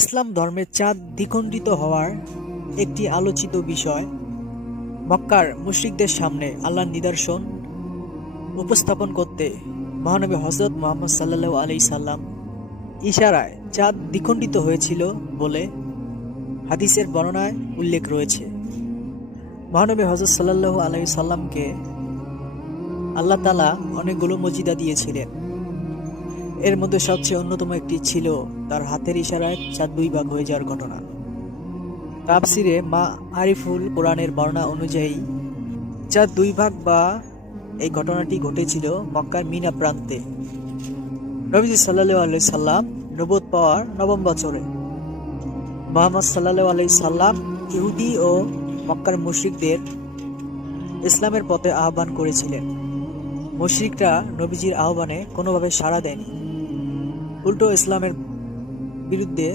ইসলাম ধর্মের চাঁদ দ্বিখণ্ডিত হওয়ার একটি আলোচিত বিষয়। মক্কার মুশরিকদের সামনে আল্লাহর নিদর্শন উপস্থাপন করতে মহানবী হযরত মুহাম্মদ সাল্লাল্লাহু আলাইহি সাল্লাম ইশারায় চাঁদ দ্বিখণ্ডিত হয়েছিল বলে হাদিসের বর্ণনায় উল্লেখ রয়েছে। মহানবী হযরত সাল্লাল্লাহু আলাইহি সাল্লামকে আল্লাহ তাআলা অনেকগুলো মজিদা দিয়েছিলেন। এর মধ্যে সবচেয়ে অন্যতম একটি ছিল তার হাতের ইশারায় চাঁদ দুই ভাগ হয়ে যাওয়ার ঘটনা। তাফসিরে মা আরিফুল কোরআনের বর্ণনা অনুযায়ী চাঁদ দুই ভাগ বা এই ঘটনাটি ঘটেছিল মক্কার মিনা প্রান্তে নবীজি সাল্লাল্লাহু আলাইহি সাল্লাম নবুয়ত পাওয়ার নবম বছরে। মুহাম্মদ সাল্লাল্লাহু আলাইহি সাল্লাম ইহুদি ও মক্কার মুশরিকদের ইসলামের পথে আহ্বান করেছিলেন। মুশরিকরা নবীজির আহ্বানে কোনোভাবে সাড়া দেয়নি, উল্টো ইসলামের বিরুদ্ধে